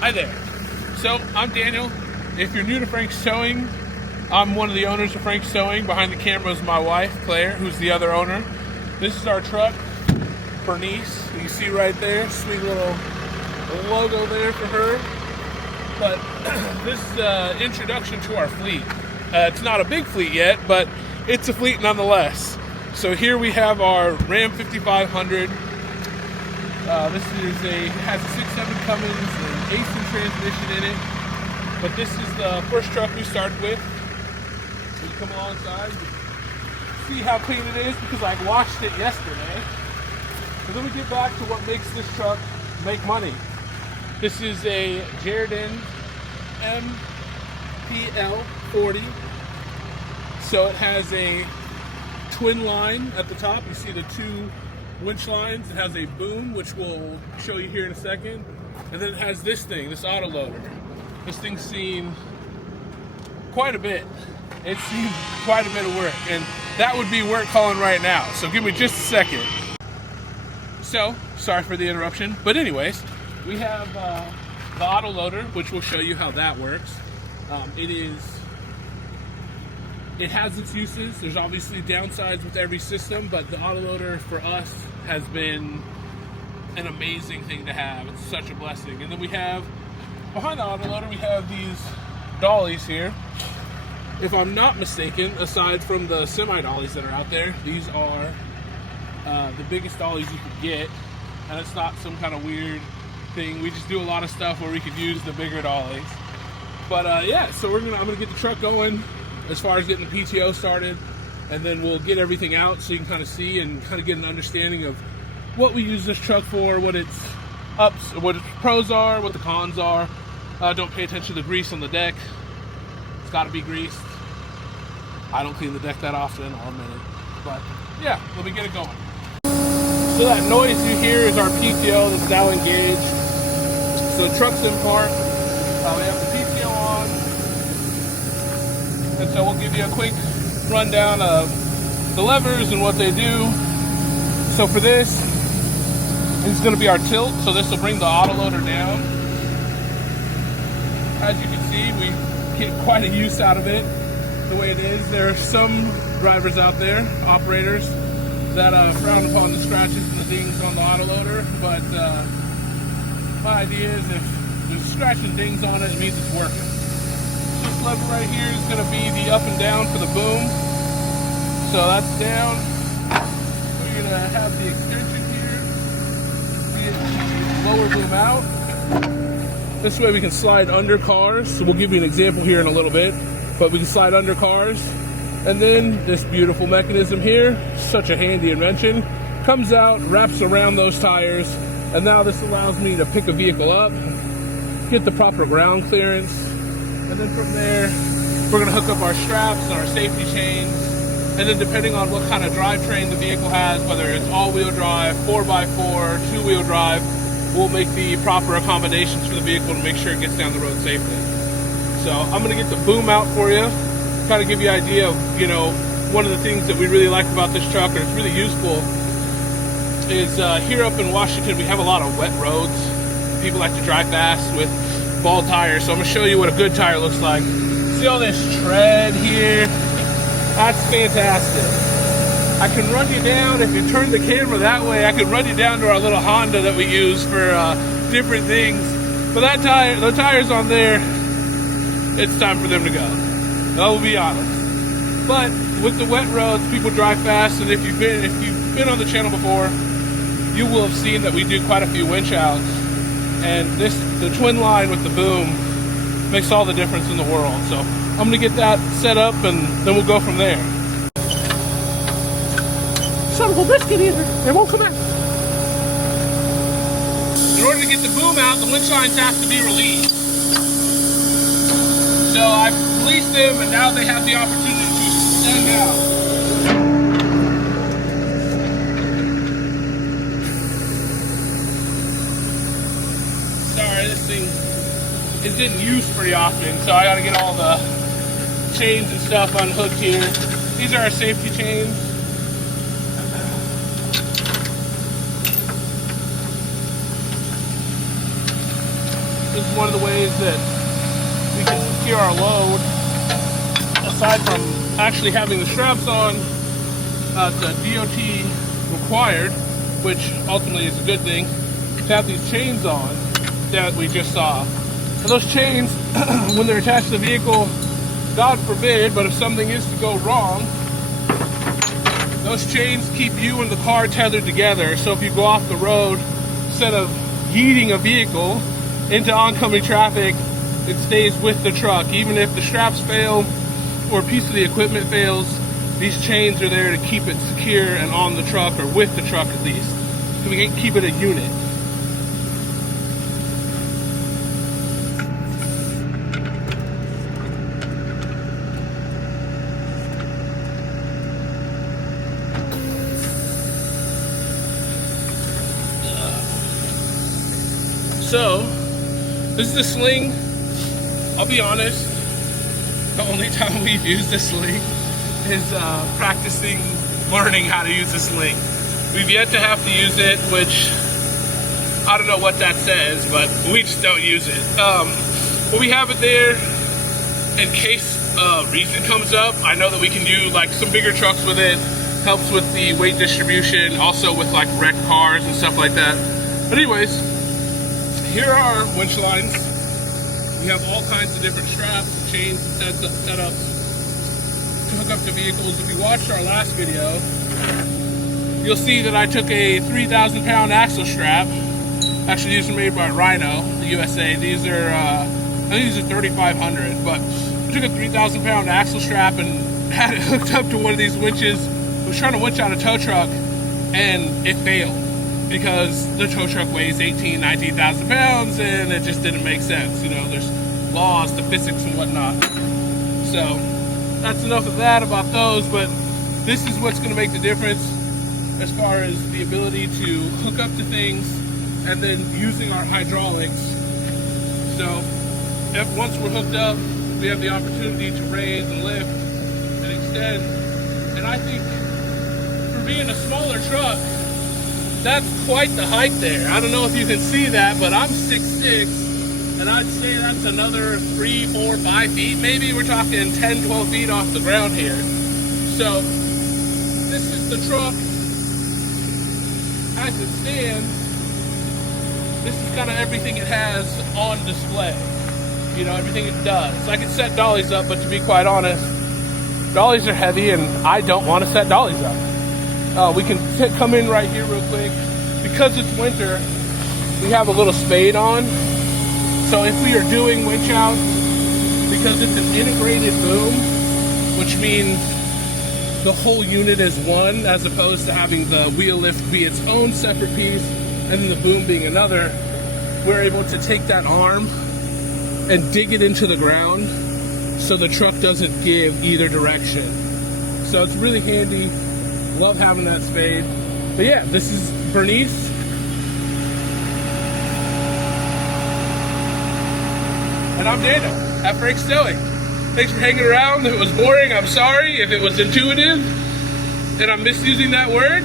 Hi there. So I'm Daniel. If you're new to Frank's Towing, I'm one of the owners of Frank's Towing. Behind the camera is my wife, Claire, who's the other owner. This is our truck, Bernice. You can see right there, sweet little logo there for her. But this is an introduction to our fleet. It's not a big fleet yet, but it's a fleet nonetheless. So here we have our Ram 5500. This has a 6.7 Cummins and AC transmission in it. But this is the first truck we started with. So you come alongside, see how clean it is because I washed it yesterday. And then we get back to what makes this truck make money. This is a JerrDan MPL 40. So it has a twin line at the top. You see the two winch lines. It has a boom, which we'll show you here in a second. And then it has this thing, this auto loader. This thing's seen quite a bit. It's seen quite a bit of work. And that would be work calling right now. So give me just a second. So, sorry for the interruption. But anyways, we have the auto loader, which will show you how that works. It has its uses. There's obviously downsides with every system, but the auto loader for us has been an amazing thing to have. It's such a blessing. And then we have, behind the auto loader, we have these dollies here. If I'm not mistaken, aside from the semi-dollies that are out there, these are the biggest dollies you could get. And it's not some kind of weird thing. We just do a lot of stuff where we could use the bigger dollies. But yeah, so I'm gonna get the truck going as far as getting the PTO started, and then we'll get everything out so you can kind of see and kind of get an understanding of what we use this truck for, what its ups, what its pros are, what the cons are. Don't pay attention to the grease on the deck. It's got to be greased. I don't clean the deck that often, I'll admit it. But yeah, let me get it going. So that noise you hear is our PTO that's now engaged. So the truck's in park. We have the PTO on. And so we'll give you a quick rundown of the levers and what they do. So for this is going to be our tilt. So this will bring the auto loader down. As you can see, we get quite a use out of it the way it is. There are some drivers out there, operators, that frown upon the scratches and the dings on the auto loader. But my idea is if there's scratch and dings on it, it means it's working. This lever right here is going to be the up and down for the boom. So that's down. We're going to have the extension here. Be the lower boom out. This way we can slide under cars. So we'll give you an example here in a little bit. But we can slide under cars. And then this beautiful mechanism here, such a handy invention, comes out, wraps around those tires. And now this allows me to pick a vehicle up, get the proper ground clearance. And then from there, we're going to hook up our straps and our safety chains. And then depending on what kind of drivetrain the vehicle has, whether it's all-wheel drive, 4x4, 2-wheel drive, we'll make the proper accommodations for the vehicle to make sure it gets down the road safely. So I'm going to get the boom out for you, kind of give you an idea of, you know, one of the things that we really like about this truck, or it's really useful, is here up in Washington, we have a lot of wet roads. People like to drive fast with bald tires, so I'm going to show you what a good tire looks like. See all this tread here? That's fantastic. I can run you down, if you turn the camera that way, I can run you down to our little Honda that we use for different things. But that tire, the tires on there, it's time for them to go. I'll be honest. But with the wet roads, people drive fast, and if you've been on the channel before, you will have seen that we do quite a few winch outs. And the twin line with the boom makes all the difference in the world. So I'm going to get that set up, and then we'll go from there. Son of a biscuit either. They won't come out. In order to get the boom out, the winch lines have to be released. So I've released them, and now they have the opportunity to stand out. This thing is in use pretty often, so I gotta get all the chains and stuff unhooked here. These are our safety chains. is one of the ways that we can secure our load, aside from actually having the straps on, the DOT required, which ultimately is a good thing, to have these chains on that we just saw. And those chains, when they're attached to the vehicle, God forbid, but if something is to go wrong, those chains keep you and the car tethered together. So if you go off the road, instead of yeeting a vehicle into oncoming traffic, it stays with the truck. Even if the straps fail or a piece of the equipment fails, these chains are there to keep it secure and on the truck, or with the truck at least. So we can keep it a unit. So, this is a sling. I'll be honest, the only time we've used a sling is practicing learning how to use a sling. We've yet to have to use it, which I don't know what that says, but we just don't use it. But we have it there in case a reason comes up. I know that we can do like some bigger trucks with it. Helps with the weight distribution, also with like wrecked cars and stuff like that. But anyways, here are our winch lines. We have all kinds of different straps, chains, and setups to hook up to vehicles. If you watched our last video, you'll see that I took a 3,000 pound axle strap. Actually, these are made by Rhino, the USA. These are, I think these are 3,500, but I took a 3,000 pound axle strap and had it hooked up to one of these winches. I was trying to winch out a tow truck, and it failed because the tow truck weighs 18,000, 19,000 pounds, and it just didn't make sense. You know, there's laws to physics and whatnot. So that's enough of that about those, but this is what's going to make the difference as far as the ability to hook up to things and then using our hydraulics. So once we're hooked up, we have the opportunity to raise and lift and extend. And I think for being a smaller truck, that's quite the height there. I don't know if you can see that, but I'm 6'6", and I'd say that's another 3, 4, 5 feet. Maybe we're talking 10, 12 feet off the ground here. So this is the truck as it stands. This is kind of everything it has on display. You know, everything it does. I can set dollies up, but to be quite honest, dollies are heavy and I don't want to set dollies up. We can come in right here real quick. Because it's winter, we have a little spade on. So if we are doing winch outs, because it's an integrated boom, which means the whole unit is one, as opposed to having the wheel lift be its own separate piece and then the boom being another, we're able to take that arm and dig it into the ground so the truck doesn't give either direction. So it's really handy. Love having that spade. But yeah, this is Bernice. And I'm Dana at Frank Stoic. Thanks for hanging around. If it was boring, I'm sorry. If it was intuitive and I'm misusing that word,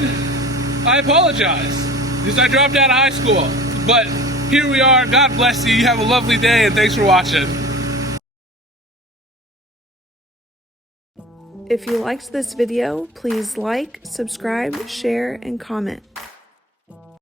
I apologize. Because I dropped out of high school. But here we are. God bless you. You have a lovely day, and thanks for watching. If you liked this video, please like, subscribe, share, and comment.